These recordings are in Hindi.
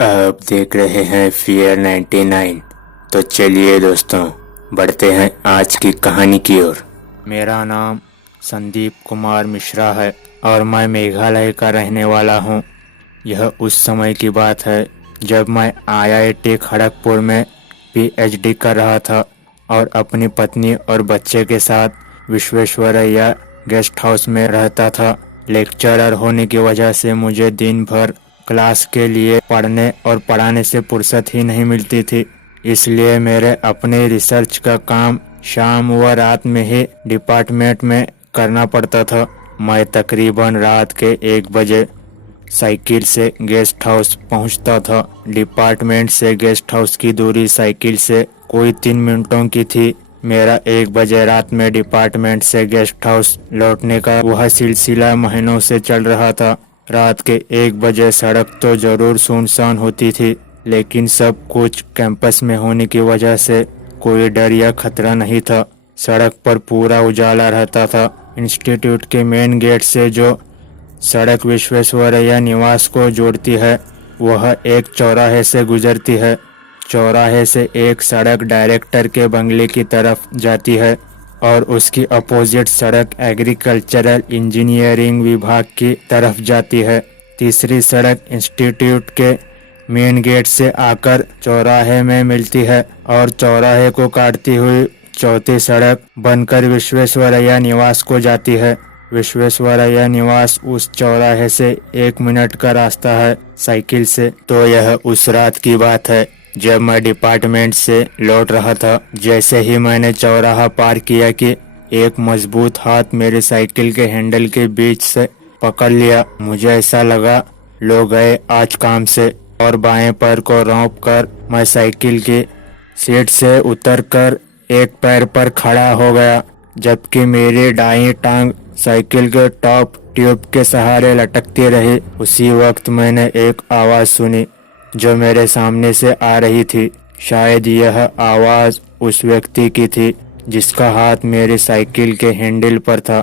आप देख रहे हैं फियर 99। तो चलिए दोस्तों, बढ़ते हैं आज की कहानी की ओर। मेरा नाम संदीप कुमार मिश्रा है और मैं मेघालय का रहने वाला हूँ। यह उस समय की बात है जब मैं IIT खड़गपुर में PhD कर रहा था और अपनी पत्नी और बच्चे के साथ विश्वेश्वरैया गेस्ट हाउस में रहता था। लेक्चरर होने की वजह से मुझे दिन भर क्लास के लिए पढ़ने और पढ़ाने से फुर्सत ही नहीं मिलती थी। इसलिए मेरे अपने रिसर्च का काम शाम व रात में ही डिपार्टमेंट में करना पड़ता था। मैं तकरीबन रात के 1 बजे साइकिल से गेस्ट हाउस पहुंचता था। डिपार्टमेंट से गेस्ट हाउस की दूरी साइकिल से कोई 3 मिनटों की थी। मेरा 1 बजे रात में डिपार्टमेंट से गेस्ट हाउस लौटने का वह सिलसिला महीनों से चल रहा था। रात के 1 बजे सड़क तो जरूर सुनसान होती थी, लेकिन सब कुछ कैंपस में होने की वजह से कोई डर या खतरा नहीं था। सड़क पर पूरा उजाला रहता था। इंस्टीट्यूट के मेन गेट से जो सड़क विश्वेश्वरैया निवास को जोड़ती है, वह एक चौराहे से गुजरती है। चौराहे से एक सड़क डायरेक्टर के बंगले की तरफ जाती है और उसकी अपोजिट सड़क एग्रीकल्चरल इंजीनियरिंग विभाग की तरफ जाती है। तीसरी सड़क इंस्टीट्यूट के मेन गेट से आकर चौराहे में मिलती है और चौराहे को काटती हुई चौथी सड़क बनकर विश्वेश्वरैया निवास को जाती है। विश्वेश्वरैया निवास उस चौराहे से 1 मिनट का रास्ता है साइकिल से। तो यह उस रात की बात है जब मैं डिपार्टमेंट से लौट रहा था। जैसे ही मैंने चौराहा पार किया कि एक मजबूत हाथ मेरे साइकिल के हैंडल के बीच से पकड़ लिया। मुझे ऐसा लगा लोग गए आज काम से, और बाएं पैर को रौंप कर मैं साइकिल की सीट से उतरकर एक पैर पर खड़ा हो गया, जबकि मेरी दाईं टांग साइकिल के टॉप ट्यूब के सहारे लटकती रही। उसी वक्त मैंने एक आवाज़ सुनी जो मेरे सामने से आ रही थी। शायद यह आवाज़ उस व्यक्ति की थी जिसका हाथ मेरी साइकिल के हैंडल पर था।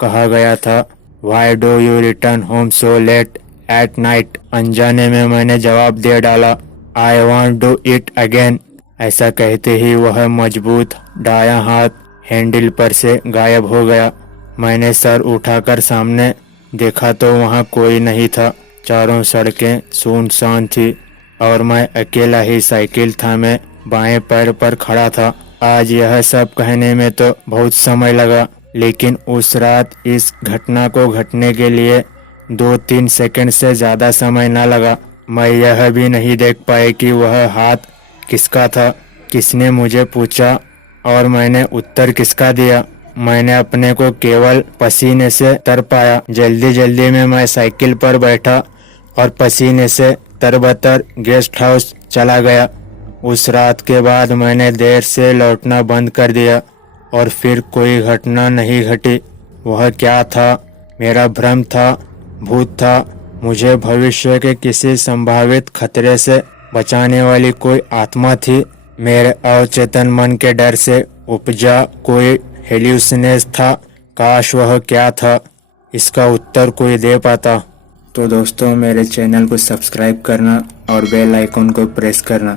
कहा गया था, "Why do you return home so late at night?" अनजाने में मैंने जवाब दे डाला, "I want to eat again." ऐसा कहते ही वह मजबूत दायां हाथ हैंडल पर से गायब हो गया। मैंने सर उठाकर सामने देखा तो वहाँ कोई नहीं था। चारों सड़कें सुनसान थी और मैं अकेला ही साइकिल थामे बाएं पैर पर खड़ा था। आज यह सब कहने में तो बहुत समय लगा, लेकिन उस रात इस घटना को घटने के लिए 2-3 सेकंड से ज़्यादा समय न लगा। मैं यह भी नहीं देख पाई कि वह हाथ किसका था, किसने मुझे पूछा और मैंने उत्तर किसका दिया। मैंने अपने को केवल पसीने से तर पाया। जल्दी जल्दी में मैं साइकिल पर बैठा और पसीने से तरबतर गेस्ट हाउस चला गया। उस रात के बाद मैंने देर से लौटना बंद कर दिया और फिर कोई घटना नहीं घटी। वह क्या था? मेरा भ्रम था, भूत था, मुझे भविष्य के किसी संभावित खतरे से बचाने वाली कोई आत्मा थी, मेरे अवचेतन मन के डर से उपजा कोई हेल्यूसिनेस था। काश वह क्या था, इसका उत्तर कोई दे पाता। तो दोस्तों, मेरे चैनल को सब्सक्राइब करना और बेल आइकन को प्रेस करना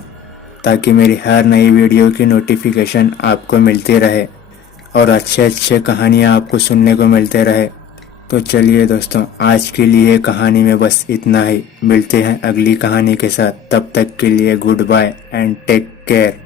ताकि मेरी हर नई वीडियो की नोटिफिकेशन आपको मिलती रहे और अच्छे अच्छे कहानियाँ आपको सुनने को मिलते रहे। तो चलिए दोस्तों, आज के लिए कहानी में बस इतना ही। मिलते हैं अगली कहानी के साथ। तब तक के लिए goodbye and take care.